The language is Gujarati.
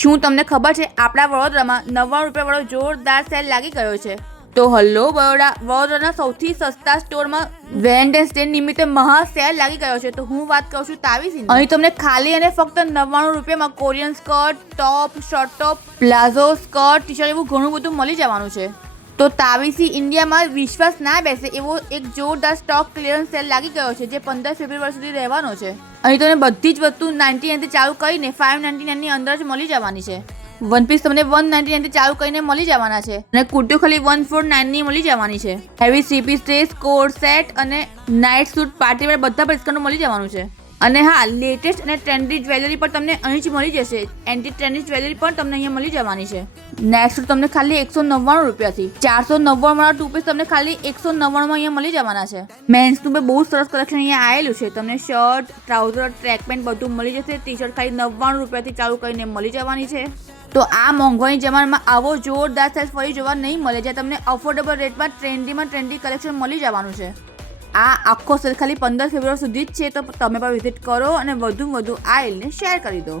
શું તમને ખબર છે આપણા વડોદરામાં 99 રૂપિયા વાળો જોરદાર સેલ લાગી ગયો છે? તો હલ્લો બરોડા, વડોદરાના સૌથી સસ્તા સ્ટોરમાં વેલેન્ટાઇન્સ ડે નિમિત્તે મહા સેલ લાગી ગયો છે. તો હું વાત કરું છું તાવીસીની. અહીં તમને ખાલી અને ફક્ત 99 રૂપિયામાં કોરિયન સ્કર્ટ, ટોપ, short top, palazzo, skirt, T shirt એવું ઘણું બધું મળી જવાનું છે. તો તાવીસી ઇન્ડિયામાં વિશ્વાસ ના બેસે એવો એક જોરદાર સ્ટોક ક્લિયરન્સ સેલ લાગી ગયો છે જે 15 ફેબ્રુઆરી સુધી રહેવાનો છે. અહીં તમને બધી જ વસ્તુ 99 થી ચાલુ કરીને 599 ની અંદર જ મળી જવાની છે. વન પીસ તમને 199 થી ચાલુ કરીને મળી જવાના છે અને કુર્તીઓ ખાલી 149 ની મળી જવાની છે. Heavy 3 piece dress, coat set અને નાઇટ સૂટ, પાર્ટી વેર બધા પર ડિસ્કાઉન્ટ મળી જવાનું છે. અને હા, લેટેસ્ટ અને ટ્રેન્ડી જ્વેલરી પણ તમને અહીં જ મળી જશે. એન્ટી ટ્રેન્ડી જ્વેલરી પણ તમને અહીંયા મળી જવાની છે. નાઇટ સૂટ તમને ખાલી 199 રૂપિયાથી, 499 વાળા ટુ પીસ તમને ખાલી 199 માં અહીંયા મળી જવાના છે. મેન્સનું બી બહુ સરસ કલેક્શન અહીંયા આવેલું છે. તમને શર્ટ, ટ્રાઉઝર, ટ્રેક પેન્ટ બધું મળી જશે. ટી શર્ટ ખાલી 99 રૂપિયાથી ચાલુ કરીને મળી જવાની છે. તો આ મોંઘવારી જમાનામાં આવો જોરદાર સેલ ફરી જોવા નહીં મળે, જ્યાં તમને અફોર્ડેબલ રેટમાં ટ્રેન્ડી કલેક્શન મળી જવાનું છે. આ આખો સેલ ખાલી 15 ફેબ્રુઆરી સુધી જ છે. તો તમે પણ વિઝિટ કરો અને વધુ આ રીલને શેર કરી દો.